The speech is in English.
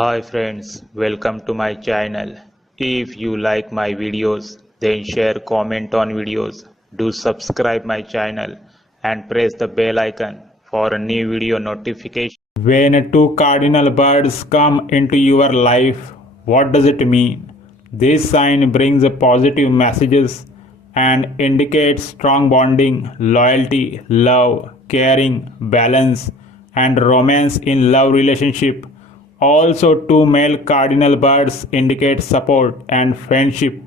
Hi friends, welcome to my channel. If you like my videos, then share, comment on videos. Do subscribe my channel and press the bell icon for a new video notification. When two cardinal birds come into your life, what does it mean? This sign brings positive messages and indicates strong bonding, loyalty, love, caring, balance, and romance in love relationship. Also, two male cardinal birds indicate support and friendship